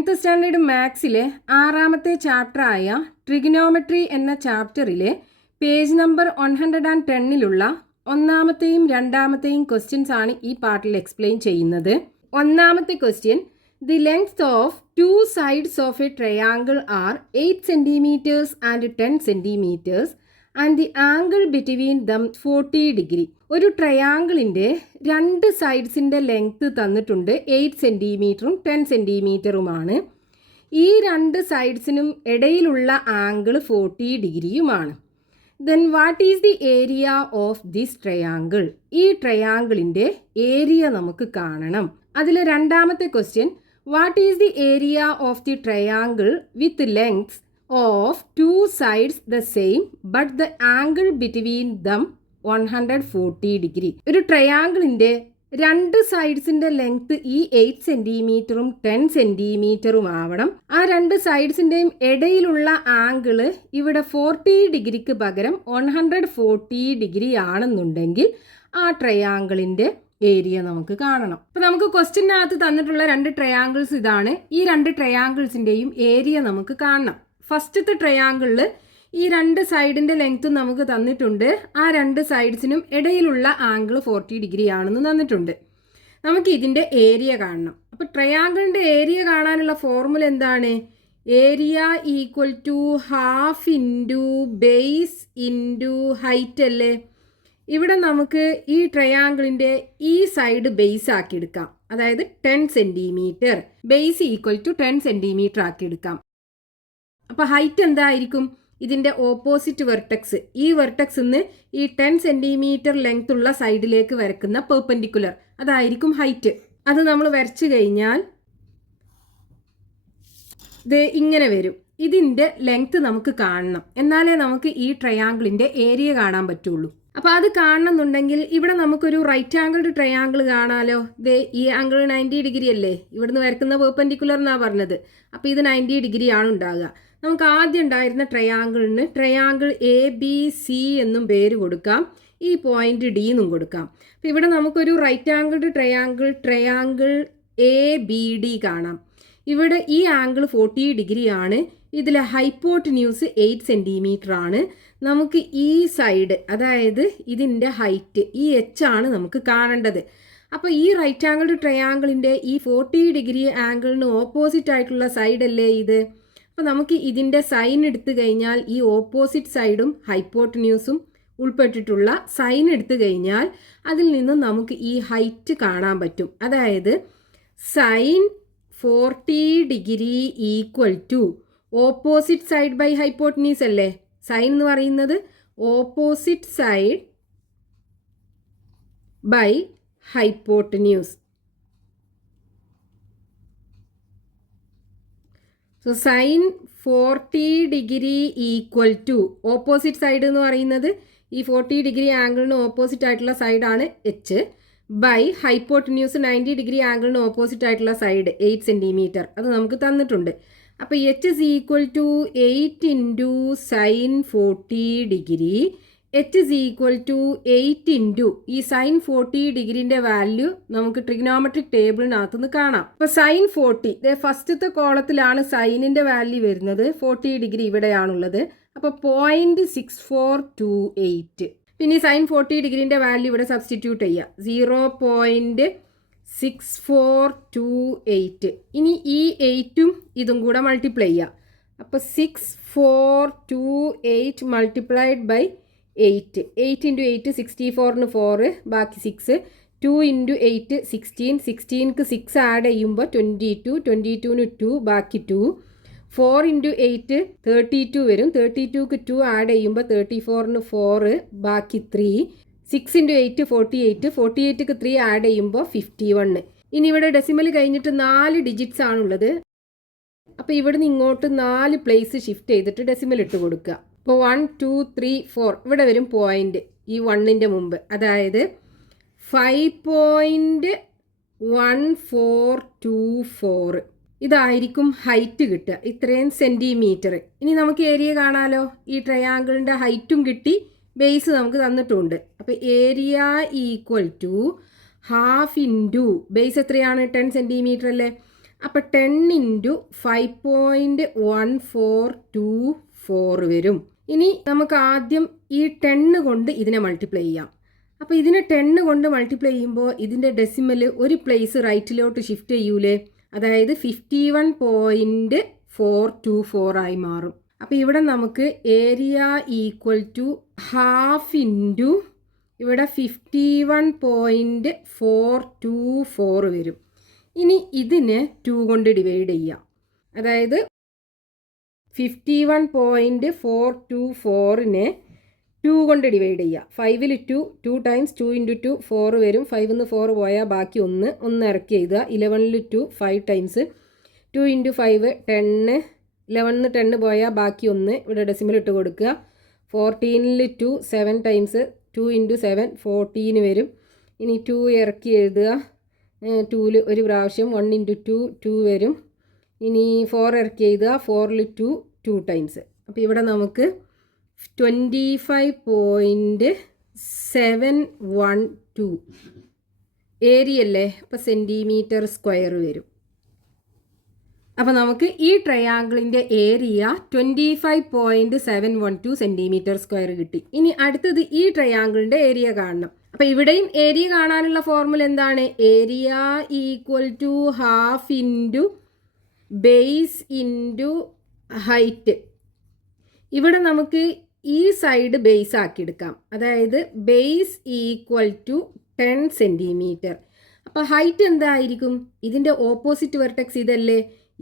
10th standard മാത്സിലെ 6ാമത്തെ ചാപ്റ്ററായ trigonometry എന്ന ചാപ്റ്ററിലെ page number 110ലുള്ള ഒന്നാമത്തെയും രണ്ടാമത്തെയും questions ആണ് ഈ പാർട്ടിൽ എക്സ്പ്ലെയിൻ ചെയ്യുന്നത്. ഒന്നാമത്തെ question, the length of two sides of a triangle are 8 centimetres and 10 centimetres and the angle between them 40 degree. ഒരു ട്രയാങ്കിളിൻ്റെ രണ്ട് സൈഡ്സിൻ്റെ ലെങ്ത് തന്നിട്ടുണ്ട്. 8 സെൻറ്റിമീറ്ററും 10 സെൻറ്റിമീറ്ററുമാണ്. ഈ രണ്ട് സൈഡ്സിനും ഇടയിലുള്ള ആംഗിൾ 40 ഡിഗ്രിയുമാണ്. Then what is the area of this triangle? ഈ ട്രയാങ്കിളിൻ്റെ ഏരിയ നമുക്ക് കാണണം. അതിൽ രണ്ടാമത്തെ question, what is the area of the triangle with length of two sides the same but the angle between them 140 degree. ഒരു ട്രയാങ്കിളിൻ്റെ രണ്ട് സൈഡ്സിൻ്റെ ലെങ്ത് ഈ 8 സെൻറ്റിമീറ്ററും 10 സെൻറ്റിമീറ്ററും ആവണം. ആ രണ്ട് സൈഡ്സിൻ്റെയും ഇടയിലുള്ള ആംഗിള് ഇവിടെ 40 ഡിഗ്രിക്ക് പകരം 140 ഡിഗ്രി ആണെന്നുണ്ടെങ്കിൽ ആ ട്രയാങ്കിളിൻ്റെ ഏരിയ നമുക്ക് കാണണം. അപ്പോൾ നമുക്ക് ക്വസ്റ്റ്യനകത്ത് തന്നിട്ടുള്ള രണ്ട് ട്രയാങ്കിൾസ് ഇതാണ്. ഈ രണ്ട് ട്രയാങ്കിൾസിൻ്റെയും ഏരിയ നമുക്ക് കാണണം. ഫസ്റ്റത്തെ ട്രയാങ്കിളിൽ ഈ രണ്ട് സൈഡിൻ്റെ ലെങ്ത്തും നമുക്ക് തന്നിട്ടുണ്ട്. ആ രണ്ട് സൈഡ്സിനും ഇടയിലുള്ള ആംഗിൾ 40 ഡിഗ്രി ആണെന്ന് തന്നിട്ടുണ്ട്. നമുക്ക് ഇതിൻ്റെ ഏരിയ കാണണം. അപ്പോൾ ട്രയാങ്കിളിൻ്റെ ഏരിയ കാണാനുള്ള ഫോർമുല എന്താണ്? Area equal to half into base into height അല്ലേ? ഇവിടെ നമുക്ക് ഈ ട്രയാങ്കിളിൻ്റെ ഈ സൈഡ് ബേസ് ആക്കി എടുക്കാം. അതായത് 10 centimetre. Base equal to 10 centimetre ആക്കി എടുക്കാം. അപ്പോൾ ഹൈറ്റ് എന്തായിരിക്കും? ഇതിൻ്റെ ഓപ്പോസിറ്റ് വെർട്ടെക്സ്, ഈ വെർട്ടെക്സിൽ നിന്ന് ഈ 10 സെൻറ്റിമീറ്റർ ലെങ്ത് ഉള്ള സൈഡിലേക്ക് വരയ്ക്കുന്ന പെർപെൻഡിക്കുലർ, അതായിരിക്കും ഹൈറ്റ്. അത് നമ്മൾ വരച്ചു കഴിഞ്ഞാൽ ഇത് ഇങ്ങനെ വരും. ഇതിൻ്റെ ലെങ്ത് നമുക്ക് കാണണം. എന്നാലേ നമുക്ക് ഈ ട്രയാങ്കിളിൻ്റെ ഏരിയ കാണാൻ പറ്റുള്ളൂ. അപ്പോൾ അത് കാണണമെന്നുണ്ടെങ്കിൽ ഇവിടെ നമുക്കൊരു റൈറ്റ് ആംഗിൾഡ് ട്രയാങ്കിൾ കാണാമല്ലോ. ഈ ആംഗിൾ 90 ഡിഗ്രി അല്ലേ? ഇവിടുന്ന് വരയ്ക്കുന്ന പെർപെൻഡിക്കുലർ എന്നാണ് പറഞ്ഞത്. അപ്പോൾ ഇത് 90 ഡിഗ്രി ആണ് ഉണ്ടാകുക. നമുക്ക് ആദ്യം ഉണ്ടായിരുന്ന ട്രയാങ്കിളിന് ട്രയാങ്കിൾ ABC എന്നും പേര് കൊടുക്കാം. ഈ പോയിന്റ് D എന്നും കൊടുക്കാം. അപ്പോൾ ഇവിടെ നമുക്കൊരു റൈറ്റ് ആംഗിൾഡ് ട്രയാങ്കിൾ ABD കാണാം. ഇവിടെ ഈ ആംഗിൾ 40 ഡിഗ്രി ആണ്. ഇതിലെ ഹൈപ്പോട്ടന്യൂസ് 8 സെൻറ്റിമീറ്റർ ആണ്. നമുക്ക് ഈ സൈഡ്, അതായത് ഇതിൻ്റെ ഹൈറ്റ് ഈ H ആണ് നമുക്ക് കാണേണ്ടത്. അപ്പോൾ ഈ റൈറ്റ് ആംഗിൾഡ് ട്രയാങ്കിളിൻ്റെ ഈ 40 ഡിഗ്രി ആംഗിളിന് ഓപ്പോസിറ്റ് ആയിട്ടുള്ള സൈഡ് അല്ലേ ഇത്? അപ്പോൾ നമുക്ക് ഇതിൻ്റെ സൈൻ എടുത്തു കഴിഞ്ഞാൽ ഈ ഓപ്പോസിറ്റ് സൈഡും ഹൈപ്പോട്ടന്യൂസും ഉൾപ്പെട്ടിട്ടുള്ള സൈൻ എടുത്തു കഴിഞ്ഞാൽ അതിൽ നിന്നും നമുക്ക് ഈ ഹൈറ്റ് കാണാൻ പറ്റും. അതായത് sine 40 degree equal to opposite side by hypotenuse അല്ലേ? സൈൻ എന്ന് പറയുന്നത് opposite side by hypotenuse. So sine 40 degree equal to opposite side എന്ന് പറയുന്നത് ഈ 40 ഡിഗ്രി ആംഗിളിന് ഓപ്പോസിറ്റ് ആയിട്ടുള്ള സൈഡാണ് H ബൈ ഹൈപ്പോട്ടന്യൂസ് 90 ഡിഗ്രി ആംഗിളിന് ഓപ്പോസിറ്റ് ആയിട്ടുള്ള സൈഡ് 8 സെൻറ്റിമീറ്റർ. അത് നമുക്ക് തന്നിട്ടുണ്ട്. അപ്പോൾ H is equal to 8 into sine 40 degree. H is equal to 8 into ഈ സൈൻ 40 ഡിഗ്രീൻ്റെ വാല്യൂ നമുക്ക് ട്രിഗണോമെട്രിക് ടേബിളിനകത്തുനിന്ന് കാണാം. അപ്പോൾ സൈൻ 40 ഫസ്റ്റത്തെ കോളത്തിലാണ് സൈനിൻ്റെ വാല്യൂ വരുന്നത്. 40 ഡിഗ്രി ഇവിടെയാണുള്ളത്. അപ്പോൾ 0.6428. പിന്നെ സൈൻ 40 ഡിഗ്രീൻ്റെ വാല്യൂ ഇവിടെ സബ്സ്റ്റിറ്റ്യൂട്ട് ചെയ്യുക. 0.6428. ഇനി ഈ 8ഉം ഇതും കൂടെ മൾട്ടിപ്ലൈ ചെയ്യുക. അപ്പോൾ 6428 മൾട്ടിപ്ലൈഡ് ബൈ 8. 8 ഇൻറ്റു 8 64ന് 4, ബാക്കി 6. 2 ഇൻറ്റു 8 16. 16ക്ക് 6 ആഡ് ചെയ്യുമ്പോൾ 22. 22ന് 2, ബാക്കി 2. 4 ഇൻറ്റു 8 32 വരും. 32ക്ക് 2 ആഡ് ചെയ്യുമ്പോൾ 34ന് 4, ബാക്കി 3. 6 ഇൻറ്റു 8 48. 48ക്ക് 3 ആഡ് ചെയ്യുമ്പോൾ 51. ഇനി ഇവിടെ ഡെസിമൽ കഴിഞ്ഞിട്ട് 4 ഡിജിറ്റ്സ് ആണുള്ളത്. അപ്പോൾ ഇവിടുന്ന് ഇങ്ങോട്ട് 4 പ്ലേസ് ഷിഫ്റ്റ് ചെയ്തിട്ട് ഡെസിമൽ ഇട്ട് കൊടുക്കുക. ഇപ്പോൾ 1 2 3 4 ഇവിടെ വരും പോയിന്റ് ഈ 1ൻ്റെ മുമ്പ്. അതായത് 5.1424 ഇതായിരിക്കും ഹൈറ്റ് കിട്ടുക. ഇത്രയും സെൻറ്റിമീറ്റർ. ഇനി നമുക്ക് ഏരിയ കാണാമല്ലോ. ഈ ട്രയാങ്കിളിൻ്റെ ഹൈറ്റും കിട്ടി, ബേസ് നമുക്ക് തന്നിട്ടുണ്ട്. അപ്പോൾ area equal to half into base എത്രയാണ്? 10 സെൻറ്റിമീറ്റർ അല്ലേ? അപ്പോൾ 10 ഇൻറ്റു 5.1424 വരും. ഇനി നമുക്ക് ആദ്യം ഈ 10 കൊണ്ട് ഇതിനെ മൾട്ടിപ്ലൈ ചെയ്യാം. അപ്പോൾ ഇതിനെ 10 കൊണ്ട് മൾട്ടിപ്ലൈ ചെയ്യുമ്പോൾ ഇതിൻ്റെ ഡെസിമൽ ഒരു പ്ലേസ് റൈറ്റിലോട്ട് ഷിഫ്റ്റ് ചെയ്യൂലേ, അതായത് 51.424 ആയി മാറും. അപ്പോൾ ഇവിടെ നമുക്ക് area equal to half into ഇവിടെ 51.424 വരും. ഇനി ഇതിനെ 2 കൊണ്ട് ഡിവൈഡ് ചെയ്യാം. അതായത് 51.424നെ 2 കൊണ്ട് ഡിവൈഡ് ചെയ്യുക. 5ൽ 2 ടൈംസ് 2 ഇൻറ്റു 2 4 വരും. 5ന്ന് 4 പോയാൽ ബാക്കി 1 ഇറക്കി എഴുതുക. 11ൽ 2 5 ടൈംസ് 2 ഇൻറ്റു 5 10. 11ന്ന് 10 പോയാൽ ബാക്കി 1 ഇവിടെ ഡെസിമൽ ഇട്ട് കൊടുക്കുക. 14ൽ 2 7 ടൈംസ് 2 ഇൻറ്റു 7 14 വരും. ഇനി 2 ഇറക്കി എഴുതുക. 2ൽ ഒരു പ്രാവശ്യം 1 ഇൻറ്റു 2 വരും. ഇനി 4 ഇറക്കി എഴുതുക. 4ൽ 2 ടൈംസ്. അപ്പോൾ ഇവിടെ നമുക്ക് 25.712 ഏരിയ അല്ലേ, അപ്പോൾ സെൻറ്റിമീറ്റർ സ്ക്വയർ വരും. അപ്പോൾ നമുക്ക് ഈ ട്രയാങ്കിളിൻ്റെ ഏരിയ 25.712 സെൻറ്റിമീറ്റർ സ്ക്വയർ കിട്ടി. ഇനി അടുത്തത് ഈ ട്രയാങ്കിളിൻ്റെ ഏരിയ കാണണം. അപ്പോൾ ഇവിടെയും ഏരിയ കാണാനുള്ള ഫോർമുല എന്താണ്? Area equal to half into base into height. ഇവിടെ നമുക്ക് ഈ സൈഡ് ബേസ് ആക്കിയെടുക്കാം. അതായത് ബേസ് ഈക്വൽ ടു 10 സെൻറ്റിമീറ്റർ. അപ്പോൾ ഹൈറ്റ് എന്തായിരിക്കും? ഇതിൻ്റെ ഓപ്പോസിറ്റ് വെർട്ടെക്സ് ഇതല്ലേ,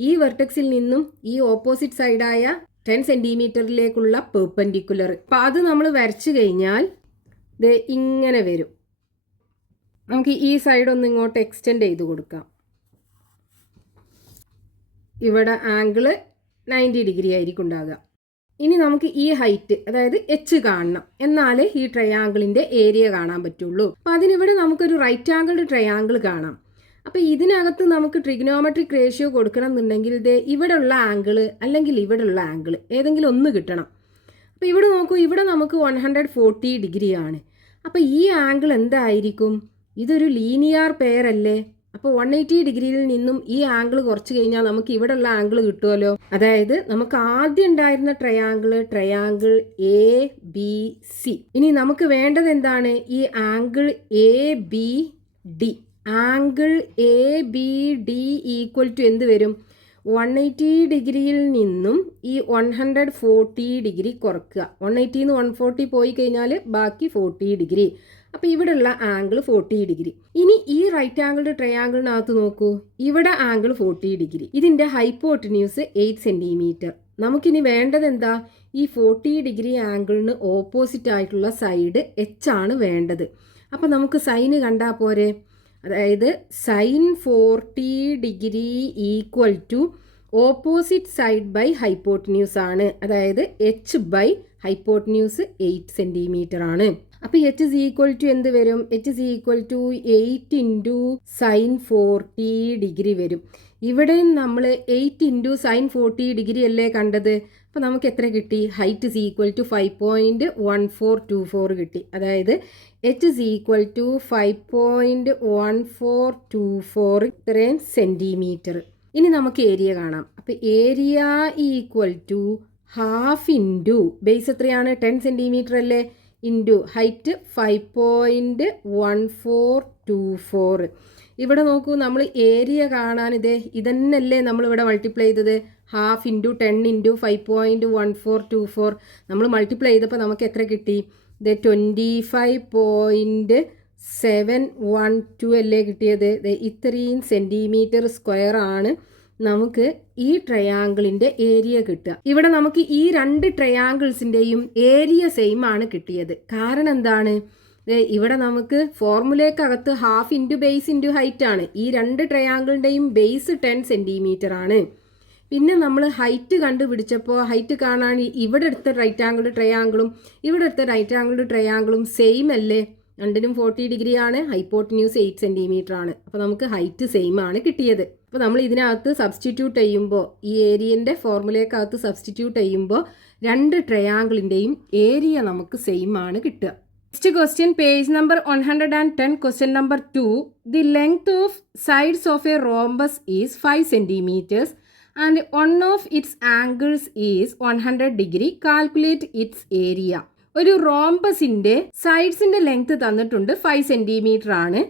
ഈ വെർട്ടെക്സിൽ നിന്നും ഈ ഓപ്പോസിറ്റ് സൈഡായ 10 സെൻറ്റിമീറ്ററിലേക്കുള്ള പെർപെൻഡിക്കുലർ. അപ്പോൾ അത് നമ്മൾ വരച്ചു കഴിഞ്ഞാൽ ഇത് ഇങ്ങനെ വരും. നമുക്ക് ഈ സൈഡ് ഒന്ന് ഇങ്ങോട്ട് എക്സ്റ്റെൻഡ് ചെയ്ത് കൊടുക്കാം. ഇവിടെ ആംഗിള് 90 ഡിഗ്രി ആയിരിക്കും ഉണ്ടാകുക. ഇനി നമുക്ക് ഈ ഹൈറ്റ് അതായത് എച്ച് കാണണം, എന്നാലേ ഈ ട്രയാങ്കിളിൻ്റെ ഏരിയ കാണാൻ പറ്റുള്ളൂ. അപ്പോൾ അതിനിവിടെ നമുക്കൊരു റൈറ്റ് ആംഗിൾഡ് ട്രയാങ്കിൾ കാണാം. അപ്പോൾ ഇതിനകത്ത് നമുക്ക് ട്രിഗ്നോമെട്രിക് റേഷ്യോ കൊടുക്കണം എന്നുണ്ടെങ്കിൽ ഇത് ഇവിടെ ഉള്ള ആംഗിള് അല്ലെങ്കിൽ ഇവിടെ ഉള്ള ആംഗിള് ഏതെങ്കിലും ഒന്ന് കിട്ടണം. അപ്പോൾ ഇവിടെ നോക്കൂ, ഇവിടെ നമുക്ക് 140 ഡിഗ്രിയാണ്. അപ്പോൾ ഈ ആംഗിൾ എന്തായിരിക്കും? ഇതൊരു ലീനിയർ പെയർ അല്ലേ. അപ്പോൾ 180 ഡിഗ്രിയിൽ നിന്നും ഈ ആംഗിൾ കുറച്ച് കഴിഞ്ഞാൽ നമുക്ക് ഇവിടെ ഉള്ള ആംഗിൾ കിട്ടുമല്ലോ. അതായത് നമുക്ക് ആദ്യം ഉണ്ടായിരുന്ന ട്രയാങ്കിൾ എ ബി സി. ഇനി നമുക്ക് വേണ്ടത് എന്താണ്? ഈ angle A B D. Angle A B D equal to എന്ത് വരും? 180 ഡിഗ്രിയിൽ നിന്നും ഈ 140 ഡിഗ്രി കുറക്കുക. 180ന്ന് 140 പോയി കഴിഞ്ഞാൽ ബാക്കി 40 ഡിഗ്രി. അപ്പോൾ ഇവിടെയുള്ള ആംഗിൾ 40 ഡിഗ്രി. ഇനി ഈ റൈറ്റ് ആംഗിൾഡ് ട്രയാങ്കിളിനകത്ത് നോക്കൂ, ഇവിടെ ആംഗിൾ 40 ഡിഗ്രി. ഇതിൻ്റെ ഹൈപ്പോട്ടന്യൂസ് 8 സെൻറ്റിമീറ്റർ. നമുക്കിനി വേണ്ടത് എന്താ? ഈ 40 ഡിഗ്രി ആംഗിളിന് ഓപ്പോസിറ്റ് ആയിട്ടുള്ള സൈഡ് എച്ച് ആണ് വേണ്ടത്. അപ്പോൾ നമുക്ക് സൈന് കണ്ടാൽ പോരെ. അതായത് sine 40 degree equal to opposite side by hypotenuse ആണ്. അതായത് എച്ച് ബൈ ഹൈപ്പോട്ടന്യൂസ് 8 സെൻറ്റിമീറ്റർ ആണ്. അപ്പോൾ എച്ച് ഇസ് ഈക്വൽ ടു എന്ത് വരും? H is equal to 8 into sine 40 degree വരും. ഇവിടെയും നമ്മൾ 8 ഇൻറ്റു സൈൻ 40 ഡിഗ്രി അല്ലേ കണ്ടത്. അപ്പോൾ നമുക്ക് എത്ര കിട്ടി? ഹൈറ്റ് ഇസ് ഈക്വൽ ടു 5.1424 കിട്ടി. അതായത് എച്ച് ഇസ് ഈക്വൽ ടു 5.1424 ഇത്രയും സെൻറ്റിമീറ്റർ. ഇനി നമുക്ക് ഏരിയ കാണാം. അപ്പോൾ area equal to half into base എത്രയാണ്? 10 സെൻറ്റിമീറ്റർ അല്ലേ, ഇൻറ്റു ഹൈറ്റ് 5.1424. ഇവിടെ നോക്കൂ, നമ്മൾ ഏരിയ കാണാൻ ഇതന്നല്ലേ നമ്മളിവിടെ മൾട്ടിപ്ലൈ ചെയ്തത്. ഹാഫ് ഇൻറ്റു 10 ഇൻറ്റു 5.1424 നമ്മൾ മൾട്ടിപ്ലൈ ചെയ്തപ്പോൾ നമുക്ക് എത്ര കിട്ടി? ഇത് 25.712 അല്ലേ കിട്ടിയത്. ഇത്രയും സെൻറ്റിമീറ്റർ സ്ക്വയർ ആണ് നമുക്ക് ഈ ട്രയാങ്കിളിൻ്റെ ഏരിയ കിട്ടുക. ഇവിടെ നമുക്ക് ഈ രണ്ട് ട്രയാങ്കിൾസിൻ്റെയും ഏരിയ സെയിം ആണ് കിട്ടിയത്. കാരണം എന്താണ്? ഇവിടെ നമുക്ക് ഫോർമുലയ്ക്കകത്ത് half into base into height ആണ്. ഈ രണ്ട് ട്രയാങ്കിളിൻ്റെയും ബേസ് 10 സെൻറ്റിമീറ്റർ ആണ്. പിന്നെ നമ്മൾ ഹൈറ്റ് കണ്ടുപിടിച്ചപ്പോൾ ഹൈറ്റ് കാണാൻ ഇവിടെ എടുത്ത റൈറ്റ് ആംഗിൾഡ് ട്രയാങ്കിളും ഇവിടെ എടുത്ത റൈറ്റ് ആംഗിൾഡ് ട്രയാങ്കിളും സെയിം അല്ലേ. രണ്ടിനും 40 ഡിഗ്രി ആണ്. ഹൈപ്പോട്ടന്യൂസ് 8 സെൻറ്റിമീറ്റർ ആണ്. അപ്പോൾ നമുക്ക് ഹൈറ്റ് സെയിം ആണ് കിട്ടിയത്. അപ്പോൾ നമ്മൾ ഇതിനകത്ത് സബ്സ്റ്റിറ്റ്യൂട്ട് ചെയ്യുമ്പോൾ ഈ ഏരിയൻ്റെ ഫോർമുലയ്ക്കകത്ത് സബ്സ്റ്റിറ്റ്യൂട്ട് ചെയ്യുമ്പോൾ രണ്ട് ട്രയാങ്കിളിൻ്റെയും ഏരിയ നമുക്ക് സെയിം ആണ് കിട്ടുക. Next question, page number 110, question number 2. The length of sides of a rhombus is 5 centimeters and one of its angles is 100 degree. Calculate its area. ഒരു റോംബസിൻ്റെ സൈഡ്സിൻ്റെ ലെങ്ത് തന്നിട്ടുണ്ട് 5 സെൻറ്റിമീറ്റർ ആണ്.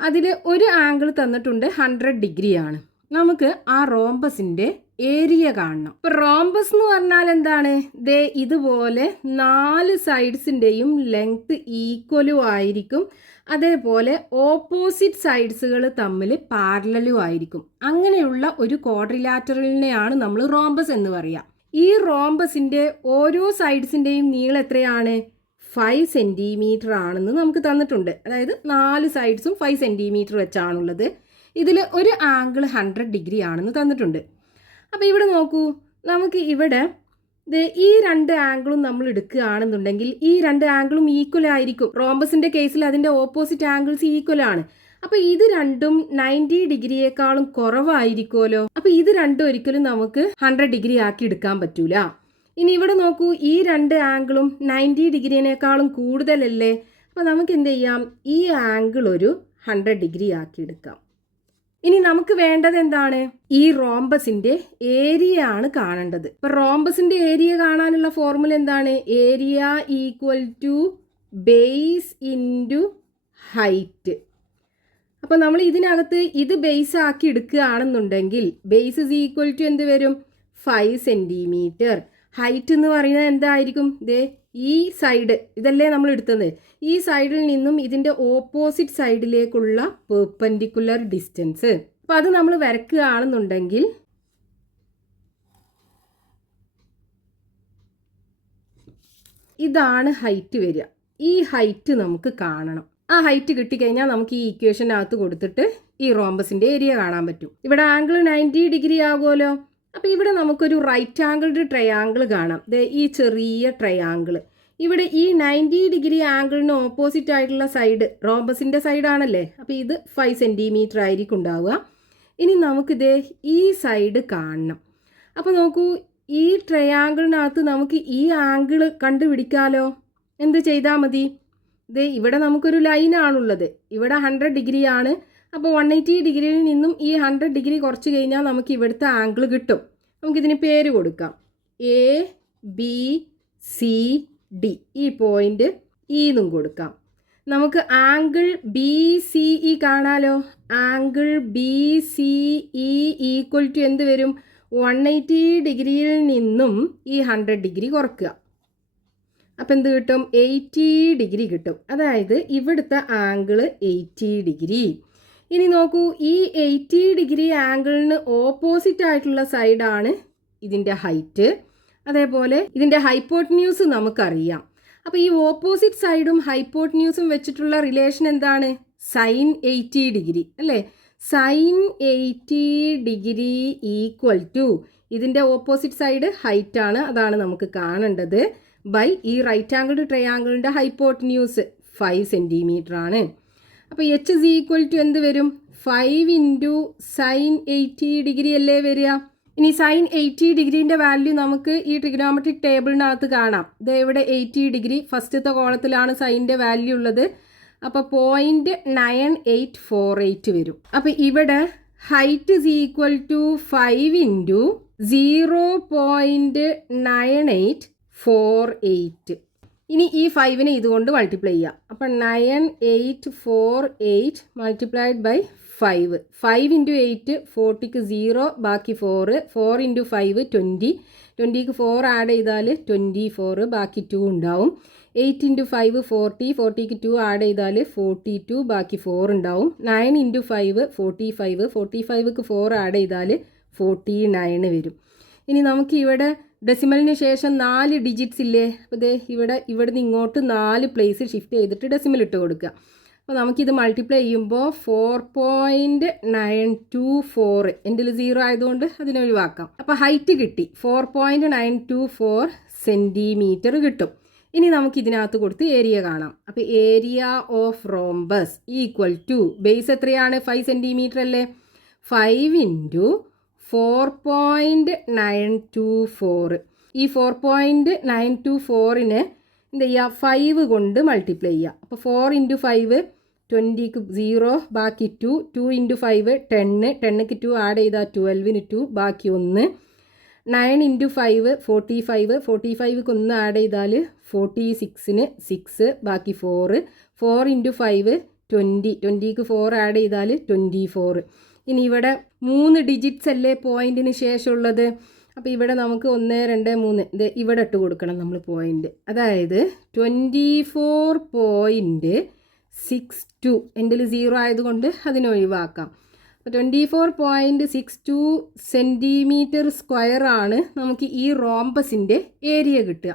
അതിൽ ഒരു ആംഗിൾ തന്നിട്ടുണ്ട് 100 ഡിഗ്രി ആണ്. നമുക്ക് ആ റോംബസിൻ്റെ ഏരിയ കാണണം. ഇപ്പം റോംബസ് എന്ന് പറഞ്ഞാൽ എന്താണ്? ദേ ഇതുപോലെ 4 സൈഡ്സിൻ്റെയും ലെങ്ത് ഈക്വലും ആയിരിക്കും. അതേപോലെ ഓപ്പോസിറ്റ് സൈഡ്സുകൾ തമ്മിൽ പാരലലും ആയിരിക്കും. അങ്ങനെയുള്ള ഒരു ക്വാഡ്രിലാറ്ററലിനെയാണ് നമ്മൾ റോംബസ് എന്ന് പറയുക. ഈ റോംബസിൻ്റെ ഓരോ സൈഡ്സിൻ്റെയും നീളം എത്രയാണ്? 5 സെൻറ്റിമീറ്റർ ആണെന്ന് നമുക്ക് തന്നിട്ടുണ്ട്. അതായത് 4 സൈഡ്സും 5 സെൻറ്റിമീറ്റർ വെച്ചാണുള്ളത്. ഇതിൽ ഒരു ആംഗിൾ 100 ഡിഗ്രി ആണെന്ന് തന്നിട്ടുണ്ട്. അപ്പോൾ ഇവിടെ നോക്കൂ, നമുക്ക് ഇവിടെ ഈ 2 ആംഗിളും നമ്മൾ എടുക്കുകയാണെന്നുണ്ടെങ്കിൽ ഈ 2 ആംഗിളും ഈക്വൽ ആയിരിക്കും. റോംബസിൻ്റെ കേസിൽ അതിൻ്റെ ഓപ്പോസിറ്റ് ആംഗിൾസ് ഈക്വൽ ആണ്. അപ്പോൾ ഇത് രണ്ടും 90 ഡിഗ്രിയേക്കാളും കുറവായിരിക്കുമല്ലോ. അപ്പോൾ ഇത് രണ്ടും ഒരിക്കലും നമുക്ക് 100 ഡിഗ്രി ആക്കി എടുക്കാൻ പറ്റൂല. ഇനി ഇവിടെ നോക്കൂ, ഈ 2 ആംഗിളും 90 ഡിഗ്രിയേക്കാളും കൂടുതലല്ലേ. അപ്പോൾ നമുക്ക് എന്ത് ചെയ്യാം? ഈ ആംഗിൾ ഒരു 100 ഡിഗ്രി ആക്കി എടുക്കാം. ഇനി നമുക്ക് വേണ്ടത് എന്താണ്? ഈ റോംബസിൻ്റെ ഏരിയ ആണ് കാണേണ്ടത്. ഇപ്പം റോംബസിൻ്റെ ഏരിയ കാണാനുള്ള ഫോർമുല എന്താണ്? Area equal to base into height. അപ്പോൾ നമ്മൾ ഇതിനകത്ത് ഇത് ബേസ് ആക്കി എടുക്കുകയാണെന്നുണ്ടെങ്കിൽ ബേസ് ഇസ് ഈക്വൽ ടു എന്ത് വരും? 5 സെൻറ്റിമീറ്റർ. ഹൈറ്റ് എന്ന് പറയുന്നത് എന്തായിരിക്കും? ദേ ഈ സൈഡ് ഇതല്ലേ നമ്മൾ എടുത്തത്. ഈ സൈഡിൽ നിന്നും ഇതിൻ്റെ ഓപ്പോസിറ്റ് സൈഡിലേക്കുള്ള പെർപെൻഡിക്കുലർ ഡിസ്റ്റൻസ്. അപ്പോൾ അത് നമ്മൾ വരയ്ക്കുകയാണെന്നുണ്ടെങ്കിൽ ഇതാണ് ഹൈറ്റ് വരിക. ഈ ഹൈറ്റ് നമുക്ക് കാണണം. ആ ഹൈറ്റ് കിട്ടിക്കഴിഞ്ഞാൽ നമുക്ക് ഈ ഇക്വേഷനകത്ത് കൊടുത്തിട്ട് ഈ റോംബസിൻ്റെ ഏരിയ കാണാൻ പറ്റും. ഇവിടെ ആംഗിൾ 90 ഡിഗ്രി ആകുമല്ലോ. അപ്പോൾ ഇവിടെ നമുക്കൊരു റൈറ്റ് ആംഗിൾഡ് ട്രയാങ്കിൾ കാണാം. ഈ ചെറിയ ട്രയാങ്കിൾ. ഇവിടെ ഈ 90 ഡിഗ്രി ആംഗിളിന് ഓപ്പോസിറ്റ് ആയിട്ടുള്ള സൈഡ് റോംബസിൻ്റെ സൈഡാണല്ലേ. അപ്പോൾ ഇത് 5 സെൻറ്റിമീറ്റർ ആയിരിക്കും ഉണ്ടാവുക. ഇനി നമുക്കിത് ഈ സൈഡ് കാണണം. അപ്പോൾ നോക്കൂ, ഈ ട്രയാങ്കിളിനകത്ത് നമുക്ക് ഈ ആംഗിൾ കണ്ടുപിടിക്കാമല്ലോ. എന്ത് ചെയ്താൽ മതി? ഇവിടെ നമുക്കൊരു ലൈനാണുള്ളത്. ഇവിടെ 100 ഡിഗ്രിയാണ്. അപ്പോൾ 180 ഡിഗ്രിയിൽ നിന്നും ഈ 100 ഡിഗ്രി കുറച്ച് കഴിഞ്ഞാൽ നമുക്ക് ഇവിടുത്തെ ആംഗിൾ കിട്ടും. നമുക്കിതിന് പേര് കൊടുക്കാം. A B C D. ഈ പോയിൻ്റ് എന്നും കൊടുക്കാം. നമുക്ക് ആംഗിൾ ബി സി ഇ കാണാലോ. Angle B C E equal to എന്ത് വരും? 180 ഡിഗ്രിയിൽ നിന്നും ഈ 100 ഡിഗ്രി കുറയ്ക്കുക. അപ്പം എന്ത് കിട്ടും? 80 ഡിഗ്രി കിട്ടും. അതായത് ഇവിടുത്തെ ആംഗിൾ 80 ഡിഗ്രി. ഇനി നോക്കൂ, ഈ 80 ഡിഗ്രി ആംഗിളിന് ഓപ്പോസിറ്റ് ആയിട്ടുള്ള സൈഡാണ് ഇതിൻ്റെ ഹൈറ്റ്. അതേപോലെ ഇതിൻ്റെ ഹൈപ്പോട്ടന്യൂസ് നമുക്കറിയാം. അപ്പോൾ ഈ ഓപ്പോസിറ്റ് സൈഡും ഹൈപ്പോട്ടന്യൂസും വെച്ചിട്ടുള്ള റിലേഷൻ എന്താണ്? സൈൻ 80 ഡിഗ്രി അല്ലേ. സൈൻ 80 ഡിഗ്രി ഈക്വൽ ടു ഇതിൻ്റെ ഓപ്പോസിറ്റ് സൈഡ് ഹൈറ്റാണ്, അതാണ് നമുക്ക് കാണേണ്ടത്, ബൈ ഈ റൈറ്റ് ആംഗിൾഡ് ട്രയാങ്കിളിൻ്റെ ഹൈപ്പോട്ടന്യൂസ് 5 സെൻറ്റിമീറ്റർ ആണ്. അപ്പോൾ എച്ച് ഇസ് ഈക്വൽ ടു എന്ത് വരും? 5 ഇൻറ്റു സൈൻ 80 ഡിഗ്രി അല്ലേ വരിക. ഇനി സൈൻ 80 ഡിഗ്രീൻ്റെ വാല്യൂ നമുക്ക് ഈ ട്രിഗണോമെട്രിക് ടേബിളിനകത്ത് കാണാം. ഇത് ഇവിടെ 80 ഡിഗ്രി ഫസ്റ്റത്തെ കോളത്തിലാണ് സൈൻ്റെ വാല്യൂ ഉള്ളത്. അപ്പോൾ 0.9848 വരും. അപ്പോൾ ഇവിടെ height is equal to 5 into 0.9848. ഇനി ഈ 5നെ ഇതുകൊണ്ട് മൾട്ടിപ്ലൈ ചെയ്യാം. അപ്പം 9848 മൾട്ടിപ്ലൈഡ് ബൈ 5. 5 ഇൻറ്റു 8 40ക്ക് 0 ബാക്കി 4. 4 ഇൻറ്റു 5 20. 20ക്ക് 4 ആഡ് ചെയ്താൽ 24 ബാക്കി 2 ഉണ്ടാവും. 8 ഇൻറ്റു 5 40. 40ക്ക് 2 ആഡ് ചെയ്താൽ 42 ബാക്കി 4 ഉണ്ടാവും. 9 ഇൻറ്റു 5 45. 45ക്ക് 4 ആഡ് ചെയ്താൽ 49 വരും. ഇനി നമുക്ക് ഇവിടെ ഡെസിമലിന് ശേഷം 4 ഡിജിറ്റ്സ് ഇല്ലേ. അപ്പോൾ ഇവിടുന്ന് ഇങ്ങോട്ട് 4 പ്ലേസ് ഷിഫ്റ്റ് ചെയ്തിട്ട് ഡെസിമൽ ഇട്ട് കൊടുക്കുക. അപ്പോൾ നമുക്കിത് മൾട്ടിപ്ലൈ ചെയ്യുമ്പോൾ 4.924. എൻ്റെ 0 ആയതുകൊണ്ട് അതിനെ ഒഴിവാക്കാം. അപ്പോൾ ഹൈറ്റ് കിട്ടി 4.924 സെൻറ്റിമീറ്റർ കിട്ടും. ഇനി നമുക്ക് ഇതിനകത്ത് കൊടുത്ത് ഏരിയ കാണാം. അപ്പോൾ area of rhombus equal to base എത്രയാണ്? 5 സെൻറ്റിമീറ്റർ അല്ലേ. 5 ഇൻറ്റു 4.924. ഈ 4.924ന് എന്ത് ചെയ്യുക 5 കൊണ്ട് മൾട്ടിപ്ലൈ ചെയ്യുക. അപ്പോൾ 4 × 5 20ക്ക് 0 ബാക്കി 2 2 × 5 10 10ക്ക് 2 ആഡ് ചെയ്താൽ 12ന് 2 ബാക്കി 1 9 × 5 45 45ക്ക് 1 ആഡ് ചെയ്താൽ 46ന് 6 ബാക്കി 4 4 × 5 20 20ക്ക് 4 ആഡ് ചെയ്താൽ 24. ഇനി ഇവിടെ 3 ഡിജിറ്റ്സ് അല്ലേ പോയിൻറ്റിന് ശേഷമുള്ളത്. അപ്പോൾ ഇവിടെ നമുക്ക് 1 2 3 ഇത് ഇവിടെ ഇട്ട് കൊടുക്കണം നമ്മൾ പോയിൻ്റ്. അതായത് 24.62 എൻ്റെ 0 ആയതുകൊണ്ട് അതിനൊഴിവാക്കാം. അപ്പോൾ 24.62 സെൻറ്റിമീറ്റർ സ്ക്വയർ ആണ് നമുക്ക് ഈ റോംബസിൻ്റെ ഏരിയ കിട്ടുക.